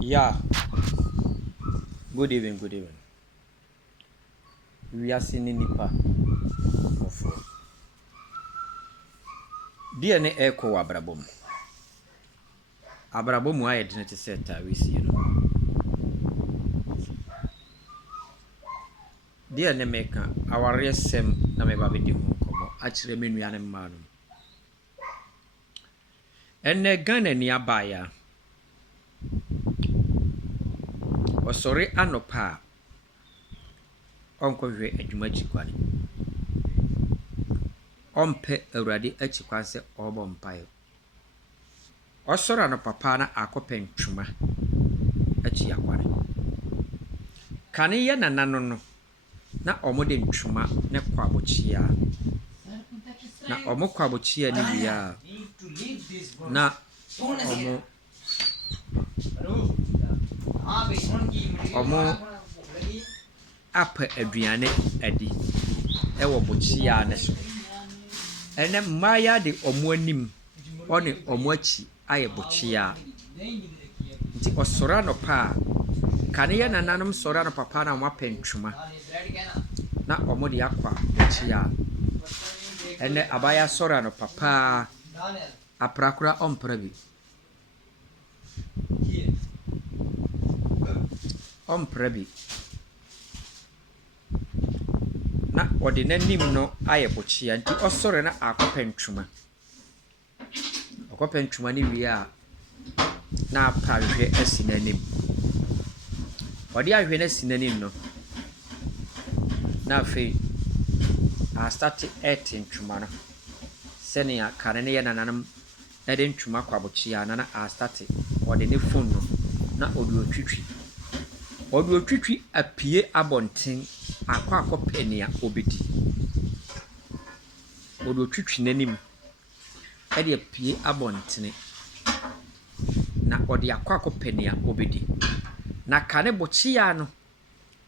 Yeah, good evening, good evening. We are seeing nipa of dear ne echo abrabom. Abrabom I didn't set we see no. Dear ne meka our sem na me ba bedi ho komo akire me nua ne mma no. Enne Ghana ni abaya. Osori anopa onko hwe adwuma chikwani. Ompe awurade achikwan se obo mpae. Osoro anopa pa na akope ntwuma achi yakwane. Kane ye nanano no na omode ntwuma ne kwa bochia. Na omo kwa bochia ni bia na omo apa aduane adi ewo bochia ne so. Ene mmaya de omo anim one omo achi aye bochia. Nti osora no pa kane ye nananom sora no papa na omo pentwuma na omo de akwa bochia. Ene abaya sora no papa aprakura ompra bi. Ompra bi. Na ode nanim no aye bochia nti osore na akopentwuma. Akopentwuma ni wi a na apahwe asinanim. Ode ahwe na sinanim no. Na fe a start ntwuma no. Senia kane ne ye nananam ede ntwuma kwa bochia na a start ode ne phone no na ode otwitwi. Ode otwitwi apie abonten akwa penia obedi. Ode otwitwi nanim ede apie abonten na ode akwa penia obedi. Na kane bochia no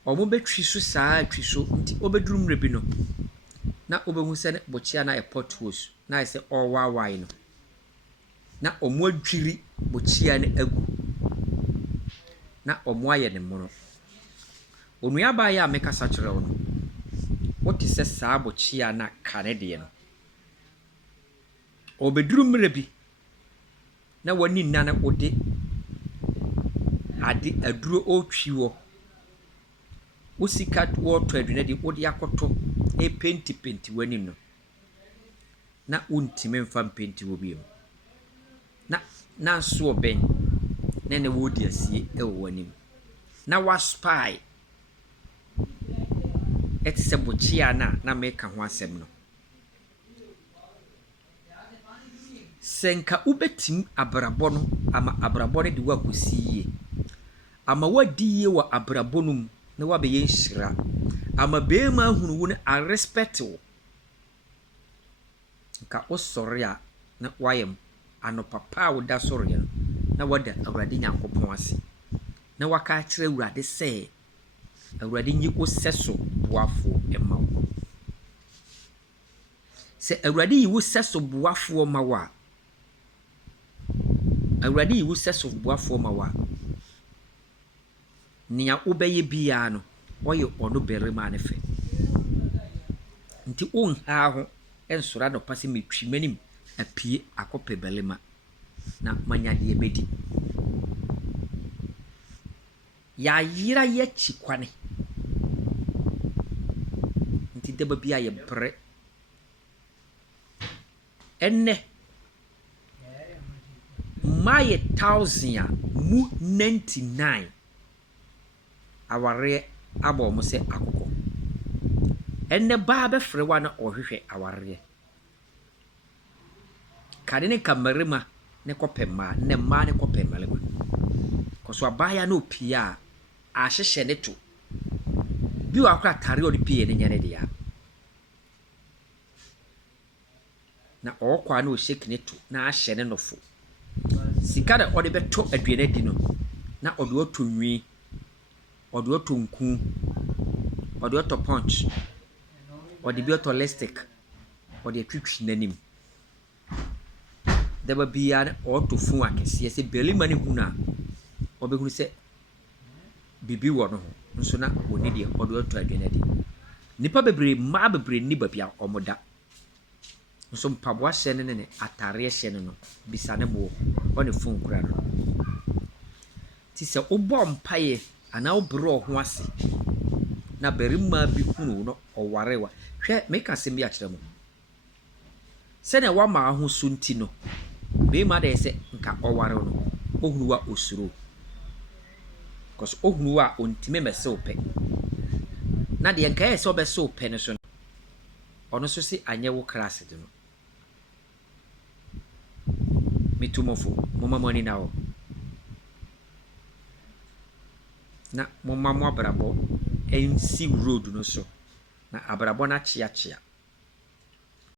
omo betwi so saa twi so nti obedurum rebi no na obehu se bochia na e potholes na ise owawai no na omo adwiri bochia ne agu na omo aye ne mono onua ba ya mekasa kire wo no wote se saa bochia na kane de no obedurum rebi na wani nna na ode ade aduro otwi wo usika wo to adwene de ode akoto e penti wani no na untime mfa penti wo biem na so oben na ne wo di asie e wo wanim na wa spy etse bochia na meka ho asem no senka ubetim abrabo no ama abrabo ne de wakosi ama wadi ye wa abrabo no na wabeye nhira ama beema hunu wo ne a respect wo ka osore a na wayem ano papa wo da sore no na wada awurade nyankopon ase na waka kire awurade se awurade nyi oseso boafo emawo se awurade yi wo seso boafo mawa awurade yi wo seso boafo mawa nia obeye bia no oye ono berema ne fe nti onha ho ensora no pase metwimanim apie akope belema na manyade ebedi ya yira ye chikwane nti deba bia ye bre enne maye 1000 mu 99 aware abo mo se akoko enne ba be frɛ wa na ohwehwɛ aware kade ne kamarima ne kopema ne ma ne kopema lema koso abaya na opia a hyehye ne to bi wa akra tare odi pie ne nyane dia na okwa na o shake ne to na ahye ne nofo sika da odi beto aduane di no na odi oto nwi odi oto nku odi oto punch odi bi oto elastic odi atwitwi nanim deba bia na oto fun akese se belima ne huna ɔbɛhunu sɛ bibi wɔ no ho nso na ɔni deɛ ɔde ɔtɔ aduane adi nipa bebree mmaa bebree ni baabi a ɔmoda nso mpaboa hyɛ no ne atareɛ hyɛ no no bisa ne boɔ ɔne phone kura no ti sɛ wobɔ mpaeɛ anaa wobrɛ ɔho ase na barima bi hunu no ɔwarewa hwɛ meka asɛm bi akyerɛ mo sɛnea wama ho so nti no barima da yɛ sɛ nka ɔware no ohunu wa osuro because ohunu wa ontime mɛsew pɛ na deɛ nka yɛ sɛ ɔbɛsew pɛ no so no ɔno so si anyɛ wo class de no mitumofo moma mo ani na hɔ na moma mo abrabɔ nsi road no so na abrabɔ na kyeakyea